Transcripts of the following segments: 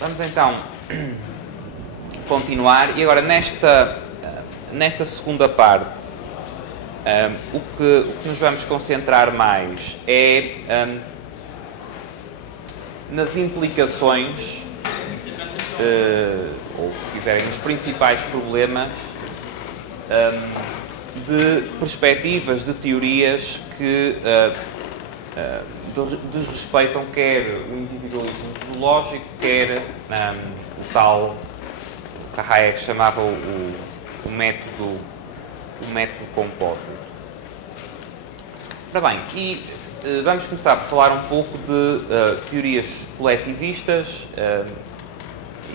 Vamos então continuar e agora nesta segunda parte o que nos vamos concentrar mais é nas implicações ou se quiserem nos principais problemas de perspectivas, de teorias que desrespeitam quer o individualismo zoológico, quer o tal que Hayek chamava o método compósito. Ora bem, e vamos começar por falar um pouco de teorias coletivistas,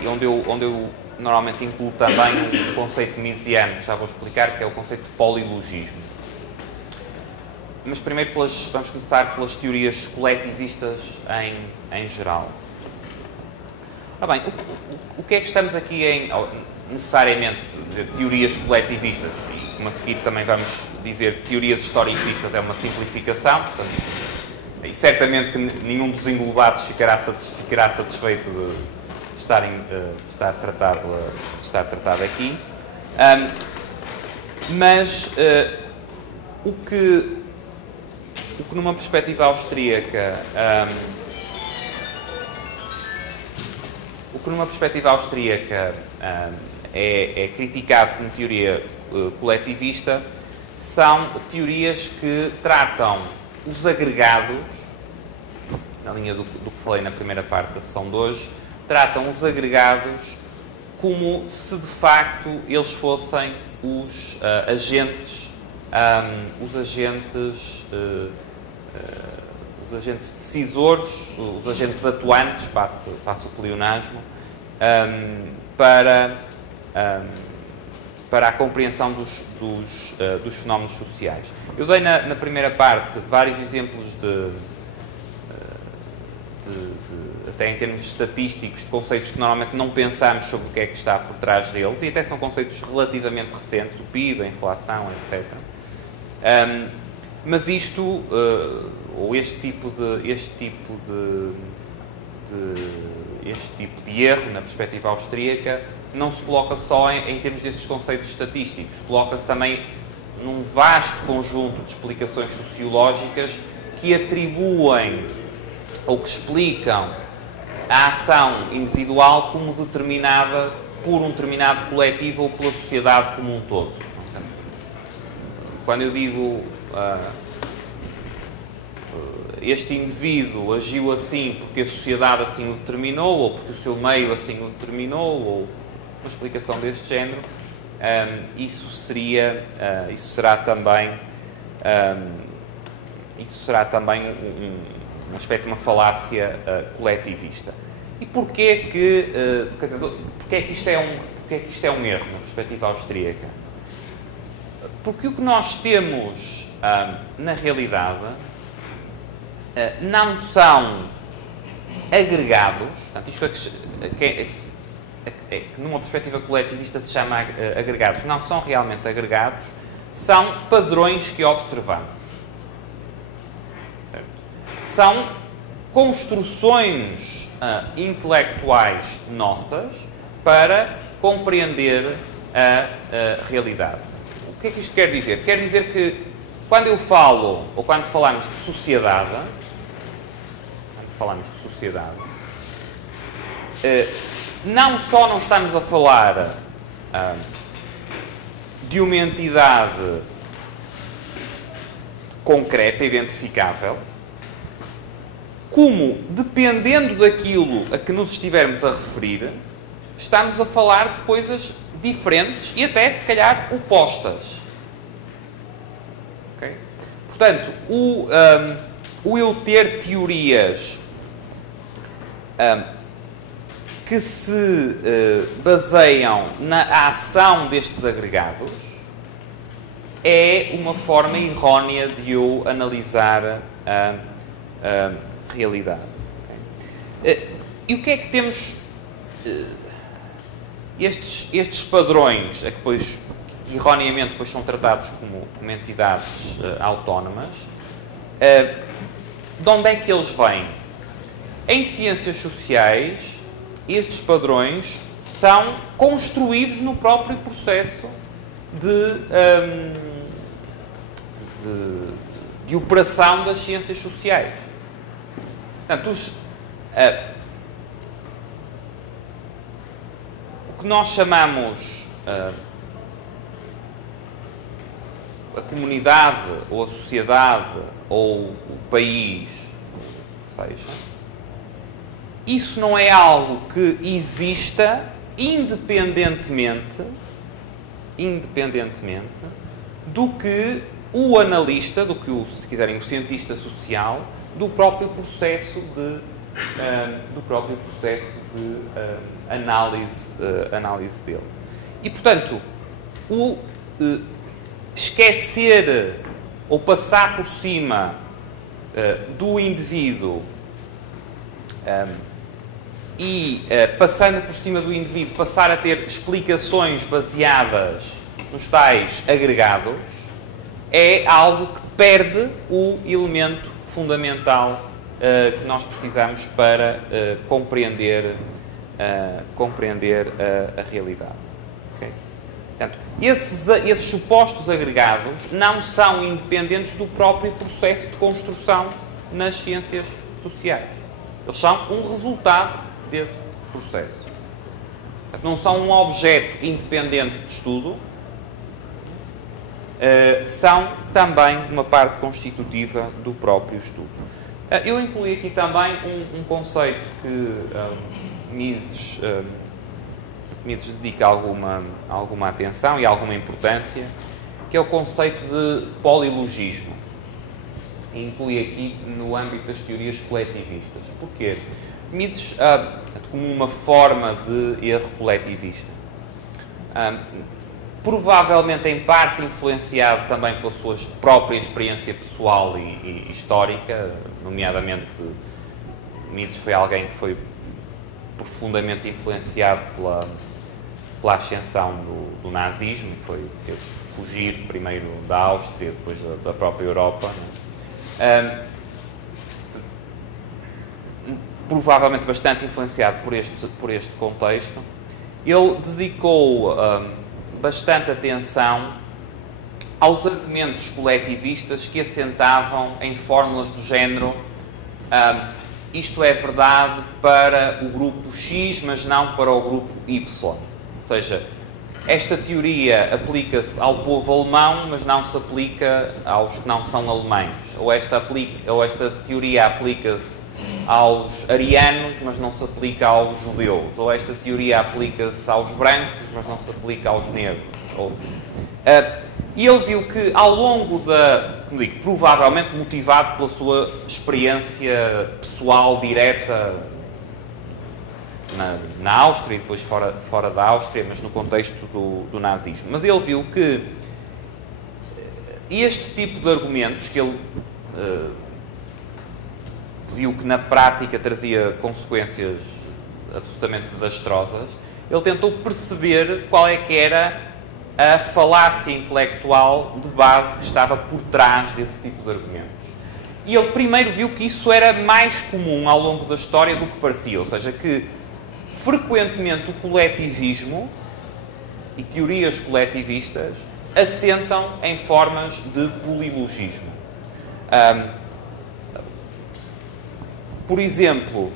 onde eu normalmente incluo também um conceito miesiano, que já vou explicar, que é o conceito de polilogismo. Mas primeiro vamos começar pelas teorias coletivistas em geral. Ora bem, o que é que estamos aqui necessariamente dizer teorias coletivistas? E como a seguir também vamos dizer teorias historicistas, é uma simplificação, portanto, e certamente que nenhum dos englobados ficará satisfeito de estar tratado aqui. Mas o que numa perspectiva austríaca é criticado como teoria coletivista são teorias que tratam os agregados, na linha do que falei na primeira parte da sessão de hoje, tratam os agregados como se de facto eles fossem os agentes decisores, os agentes atuantes, passo o pleonasmo, para a compreensão dos fenómenos sociais. Eu dei na primeira parte vários exemplos até em termos estatísticos, de conceitos que normalmente não pensamos sobre o que é que está por trás deles, e até são conceitos relativamente recentes, o PIB, a inflação, etc. Mas isto, ou este tipo de erro, na perspectiva austríaca, não se coloca só em termos destes conceitos estatísticos, coloca-se também num vasto conjunto de explicações sociológicas que atribuem ou que explicam a ação individual como determinada por um determinado coletivo ou pela sociedade como um todo. Quando eu digo este indivíduo agiu assim porque a sociedade assim o determinou, ou porque o seu meio assim o determinou, ou uma explicação deste género, isso será também um aspecto, uma falácia coletivista. E porquê que isto é um erro na perspectiva austríaca? Porque o que nós temos na realidade não são agregados, portanto, isto que numa perspectiva coletivista se chama agregados, não são realmente agregados, são padrões que observamos. Certo? São construções intelectuais nossas para compreender a realidade. O que é que isto quer dizer? Quer dizer que quando eu falo, ou quando falamos de sociedade, não só não estamos a falar de uma entidade concreta, identificável, como, dependendo daquilo a que nos estivermos a referir, estamos a falar de coisas diferentes e até, se calhar, opostas. Okay? Portanto, o eu ter teorias que se baseiam na ação destes agregados é uma forma errónea de eu analisar a realidade. Okay? E o que é que temos? Estes padrões, a que depois, erroneamente, depois são tratados como entidades autónomas, de onde é que eles vêm? Em ciências sociais, estes padrões são construídos no próprio processo de operação das ciências sociais. Portanto, o que nós chamamos a comunidade, ou a sociedade, ou o país, que seja, isso não é algo que exista independentemente do que o analista, do que, se quiserem, o cientista social, do próprio processo de análise dele. E, portanto, o esquecer ou passar por cima do indivíduo passando por cima do indivíduo, passar a ter explicações baseadas nos tais agregados, é algo que perde o elemento fundamental que nós precisamos para compreender a realidade. Okay? Portanto, esses supostos agregados não são independentes do próprio processo de construção nas ciências sociais. Eles são um resultado desse processo. Portanto, não são um objeto independente de estudo, são também uma parte constitutiva do próprio estudo. Eu incluí aqui também um conceito que Mises dedica alguma atenção e alguma importância, que é o conceito de polilogismo. E inclui aqui no âmbito das teorias coletivistas. Porquê? Mises, como uma forma de erro coletivista, provavelmente em parte influenciado também pela sua própria experiência pessoal e histórica, nomeadamente Mises foi alguém que foi profundamente influenciado pela ascensão do nazismo, e foi fugir primeiro da Áustria, depois da própria Europa. Provavelmente bastante influenciado por este contexto. Ele dedicou bastante atenção aos argumentos coletivistas que assentavam em fórmulas do género isto é verdade para o grupo X, mas não para o grupo Y. Ou seja, esta teoria aplica-se ao povo alemão, mas não se aplica aos que não são alemães. Ou esta teoria aplica-se aos arianos, mas não se aplica aos judeus. Ou esta teoria aplica-se aos brancos, mas não se aplica aos negros. E ele viu que, ao longo como digo, provavelmente motivado pela sua experiência pessoal direta na Áustria e depois fora da Áustria, mas no contexto do nazismo. Mas ele viu que este tipo de argumentos, que ele viu que na prática trazia consequências absolutamente desastrosas, ele tentou perceber qual é que era a falácia intelectual de base que estava por trás desse tipo de argumentos. E ele primeiro viu que isso era mais comum ao longo da história do que parecia, ou seja, que frequentemente o coletivismo e teorias coletivistas assentam em formas de polilogismo. Por exemplo,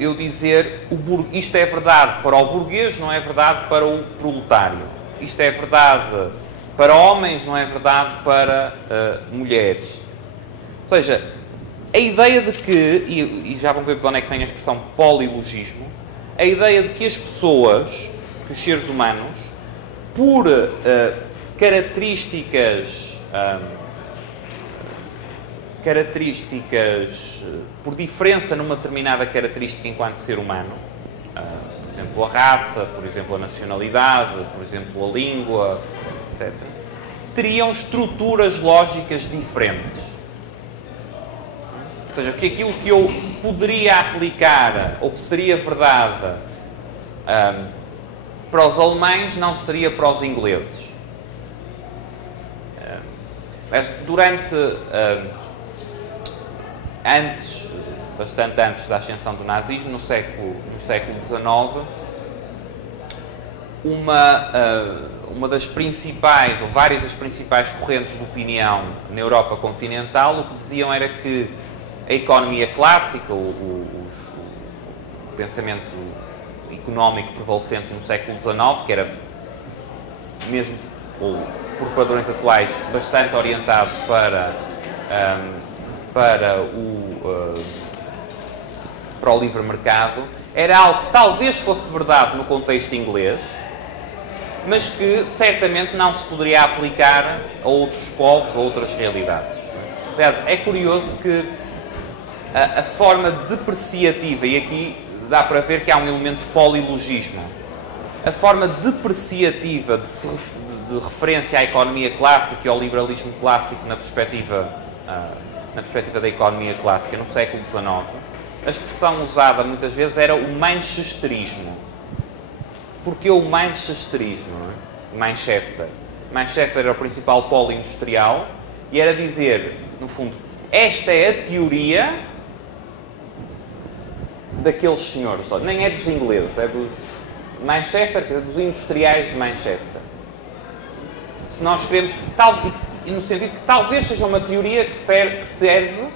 eu dizer isto é verdade para o burguês, não é verdade para o proletário. Isto é verdade para homens, não é verdade para mulheres. Ou seja, a ideia de que, e já vão ver de onde é que vem a expressão polilogismo, a ideia de que as pessoas, que os seres humanos, por por diferença numa determinada característica enquanto ser humano, por exemplo a raça, por exemplo a nacionalidade, por exemplo a língua, etc., teriam estruturas lógicas diferentes. Ou seja, que aquilo que eu poderia aplicar, ou que seria verdade para os alemães, não seria para os ingleses. Mas antes bastante antes da ascensão do nazismo, no século XIX, uma das principais, ou várias das principais correntes de opinião na Europa continental, o que diziam era que a economia clássica, o pensamento económico prevalecente no século XIX, que era mesmo, ou por padrões atuais, bastante orientado para o livre mercado, era algo que talvez fosse verdade no contexto inglês, mas que certamente não se poderia aplicar a outros povos, a outras realidades. Aliás, é curioso que a forma depreciativa, e aqui dá para ver que há um elemento de polilogismo, a forma depreciativa de referência à economia clássica e ao liberalismo clássico na perspectiva da economia clássica no século XIX, a expressão usada muitas vezes era o manchesterismo. Porque o manchesterismo? Manchester. Manchester era o principal polo industrial e era dizer, no fundo, esta é a teoria daqueles senhores. Nem é dos ingleses, é dos Manchester, dos industriais de Manchester. Se nós queremos, no sentido que talvez seja uma teoria que serve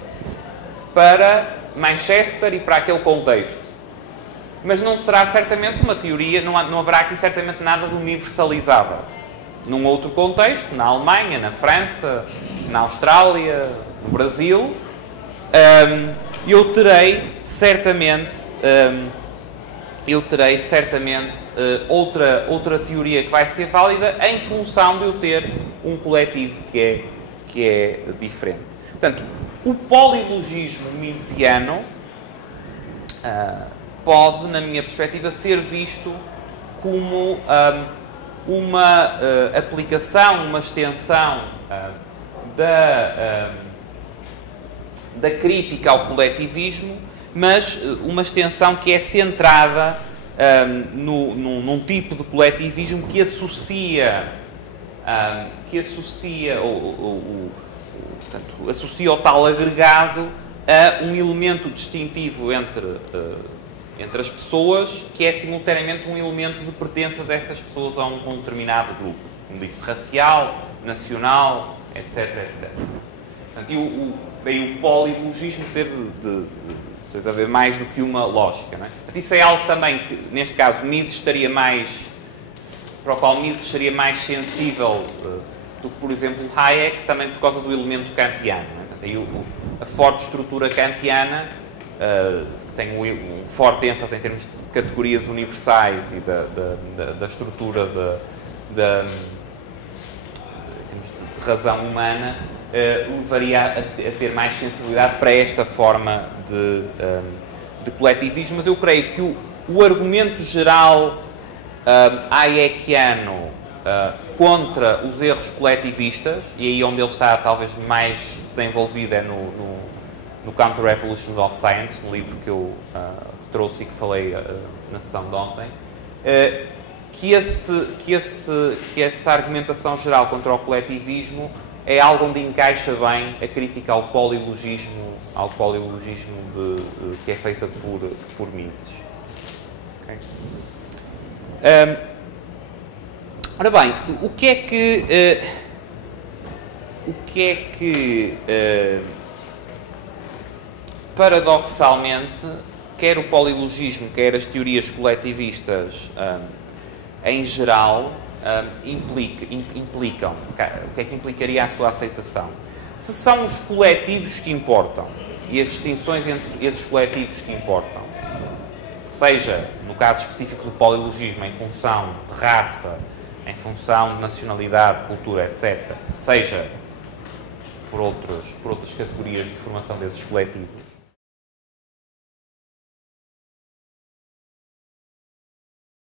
para Manchester e para aquele contexto. Mas não será certamente uma teoria, não haverá aqui certamente nada de universalizável. Num outro contexto, na Alemanha, na França, na Austrália, no Brasil, eu terei certamente outra teoria que vai ser válida em função de eu ter um coletivo que é diferente. Portanto, o polilogismo misesiano pode, na minha perspectiva, ser visto como uma aplicação, uma extensão da crítica ao coletivismo, mas uma extensão que é centrada num tipo de coletivismo que associa o tal agregado a um elemento distintivo entre as pessoas, que é simultaneamente um elemento de pertença dessas pessoas a um determinado grupo, como disse, racial, nacional, etc. etc. Portanto, daí o polilogismo ser de haver mais do que uma lógica. Não é? Isso é algo também que, neste caso, para o qual Mises estaria mais sensível do que, por exemplo, Hayek, também por causa do elemento kantiano. Não é? Portanto, aí a forte estrutura kantiana, que tem um forte ênfase em termos de categorias universais e da estrutura em termos de razão humana, levaria a ter mais sensibilidade para esta forma de coletivismo, mas eu creio que o argumento geral hayekiano contra os erros coletivistas, e aí onde ele está talvez mais desenvolvido é no Counter-Revolution of Science, um livro que eu trouxe e que falei na sessão de ontem, que essa argumentação geral contra o coletivismo é algo onde encaixa bem a crítica ao polilogismo que é feita por Mises. Okay? Ora bem, o que é que paradoxalmente, quer o polilogismo, quer as teorias coletivistas em geral, implicam. O que é que implicaria a sua aceitação? Se são os coletivos que importam e as distinções entre esses coletivos que importam, seja, no caso específico do polilogismo, em função de raça, em função de nacionalidade, cultura, etc., seja por outras categorias de formação desses coletivos,